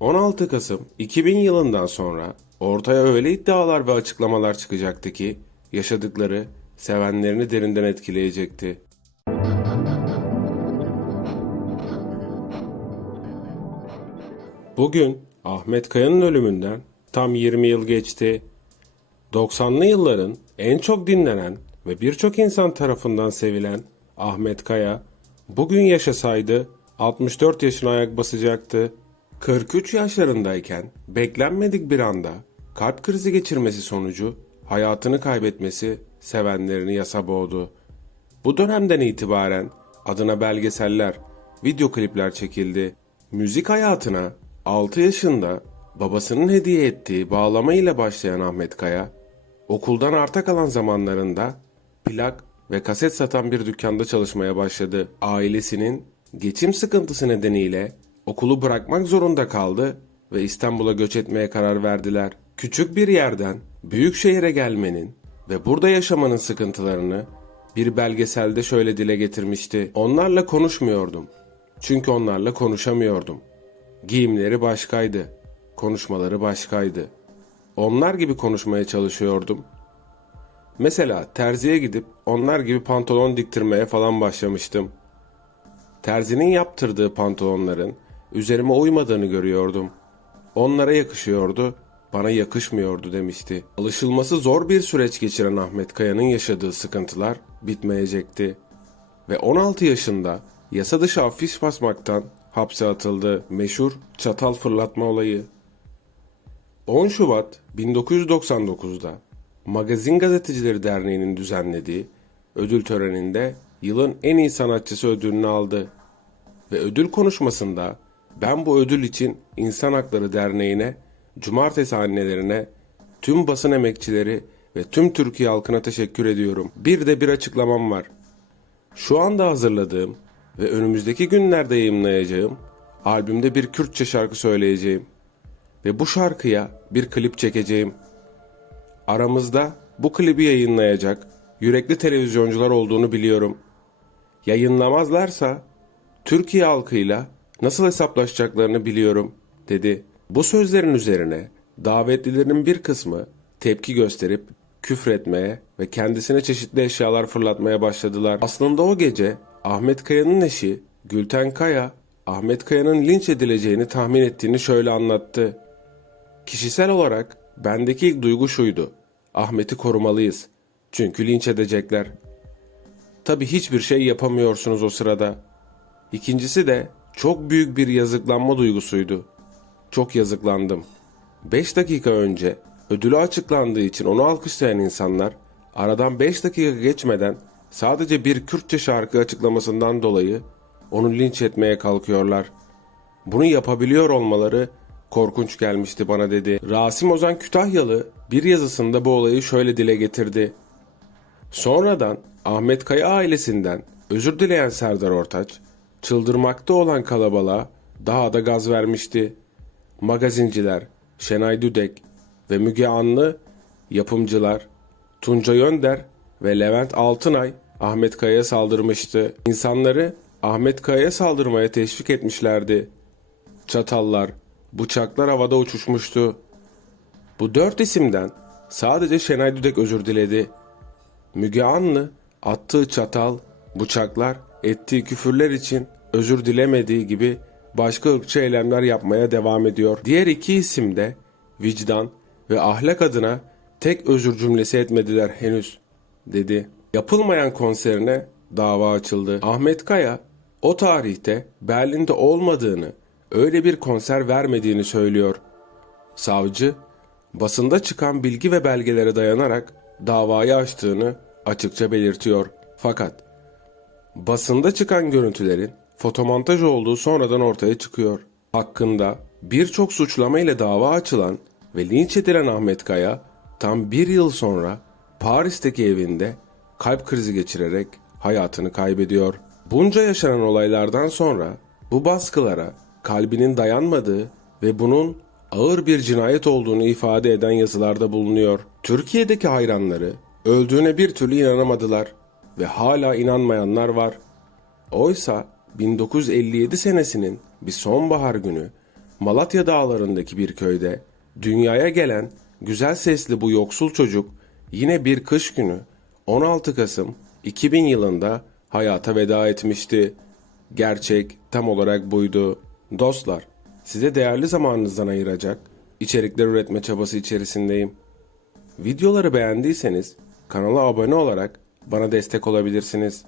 16 Kasım 2000 yılından sonra ortaya öyle iddialar ve açıklamalar çıkacaktı ki yaşadıkları sevenlerini derinden etkileyecekti. Bugün Ahmet Kaya'nın ölümünden tam 20 yıl geçti. 90'lı yılların en çok dinlenen ve birçok insan tarafından sevilen Ahmet Kaya bugün yaşasaydı 64 yaşına ayak basacaktı. 43 yaşlarındayken beklenmedik bir anda kalp krizi geçirmesi sonucu hayatını kaybetmesi sevenlerini yasa boğdu. Bu dönemden itibaren adına belgeseller, video klipler çekildi. Müzik hayatına 6 yaşında babasının hediye ettiği bağlama ile başlayan Ahmet Kaya, okuldan arta kalan zamanlarında plak ve kaset satan bir dükkanda çalışmaya başladı. Ailesinin geçim sıkıntısı nedeniyle okulu bırakmak zorunda kaldı ve İstanbul'a göç etmeye karar verdiler. Küçük bir yerden büyük şehire gelmenin ve burada yaşamanın sıkıntılarını bir belgeselde şöyle dile getirmişti. Onlarla konuşmuyordum. Çünkü onlarla konuşamıyordum. Giyimleri başkaydı. Konuşmaları başkaydı. Onlar gibi konuşmaya çalışıyordum. Mesela terziye gidip onlar gibi pantolon diktirmeye falan başlamıştım. Terzinin yaptırdığı pantolonların üzerime uymadığını görüyordum. Onlara yakışıyordu, bana yakışmıyordu demişti. Alışılması zor bir süreç geçiren Ahmet Kaya'nın yaşadığı sıkıntılar bitmeyecekti. Ve 16 yaşında yasa dışı afiş basmaktan hapse atıldı. Meşhur çatal fırlatma olayı. 10 Şubat 1999'da Magazin Gazetecileri Derneği'nin düzenlediği ödül töreninde yılın en iyi sanatçısı ödülünü aldı. Ve ödül konuşmasında ben bu ödül için İnsan Hakları Derneği'ne, Cumartesi annelerine, tüm basın emekçileri ve tüm Türkiye halkına teşekkür ediyorum. Bir de bir açıklamam var. Şu anda hazırladığım ve önümüzdeki günlerde yayımlayacağım albümde bir Kürtçe şarkı söyleyeceğim. Ve bu şarkıya bir klip çekeceğim. Aramızda bu klibi yayınlayacak yürekli televizyoncular olduğunu biliyorum. Yayınlamazlarsa Türkiye halkıyla nasıl hesaplaşacaklarını biliyorum dedi. Bu sözlerin üzerine davetlilerin bir kısmı tepki gösterip küfretmeye ve kendisine çeşitli eşyalar fırlatmaya başladılar. Aslında o gece Ahmet Kaya'nın eşi Gülten Kaya, Ahmet Kaya'nın linç edileceğini tahmin ettiğini şöyle anlattı. Kişisel olarak bendeki ilk duygu şuydu. Ahmet'i korumalıyız. Çünkü linç edecekler. Tabi hiçbir şey yapamıyorsunuz o sırada. İkincisi de çok büyük bir yazıklanma duygusuydu. Çok yazıklandım. 5 dakika önce ödülü açıklandığı için onu alkışlayan insanlar aradan 5 dakika geçmeden sadece bir Kürtçe şarkı açıklamasından dolayı onu linç etmeye kalkıyorlar. Bunu yapabiliyor olmaları korkunç gelmişti bana dedi. Rasim Ozan Kütahyalı bir yazısında bu olayı şöyle dile getirdi. Sonradan Ahmet Kaya ailesinden özür dileyen Serdar Ortaç, çıldırmakta olan kalabalığa daha da gaz vermişti. Magazinciler, Şenay Düdek ve Müge Anlı, yapımcılar, Tunca Yönder ve Levent Altınay Ahmet Kaya'ya saldırmıştı. İnsanları Ahmet Kaya'ya saldırmaya teşvik etmişlerdi. Çatallar, bıçaklar havada uçuşmuştu. Bu dört isimden sadece Şenay Düdek özür diledi. Müge Anlı attığı çatal, bıçaklar, ettiği küfürler için özür dilemediği gibi başka ırkçı eylemler yapmaya devam ediyor. Diğer iki isim de vicdan ve ahlak adına tek özür cümlesi etmediler henüz, dedi. Yapılmayan konserine dava açıldı. Ahmet Kaya o tarihte Berlin'de olmadığını, öyle bir konser vermediğini söylüyor. Savcı, basında çıkan bilgi ve belgelere dayanarak davayı açtığını açıkça belirtiyor. Fakat basında çıkan görüntülerin fotomontaj olduğu sonradan ortaya çıkıyor. Hakkında birçok suçlama ile dava açılan ve linç edilen Ahmet Kaya tam bir yıl sonra Paris'teki evinde kalp krizi geçirerek hayatını kaybediyor. Bunca yaşanan olaylardan sonra bu baskılara kalbinin dayanmadığı ve bunun ağır bir cinayet olduğunu ifade eden yazılarda bulunuyor. Türkiye'deki hayranları öldüğüne bir türlü inanamadılar ve hala inanmayanlar var. Oysa 1957 senesinin bir sonbahar günü Malatya dağlarındaki bir köyde dünyaya gelen güzel sesli bu yoksul çocuk yine bir kış günü 16 Kasım 2000 yılında hayata veda etmişti. Gerçek tam olarak buydu. Dostlar, size değerli zamanınızdan ayıracak içerikler üretme çabası içerisindeyim. Videoları beğendiyseniz kanala abone olarak bana destek olabilirsiniz.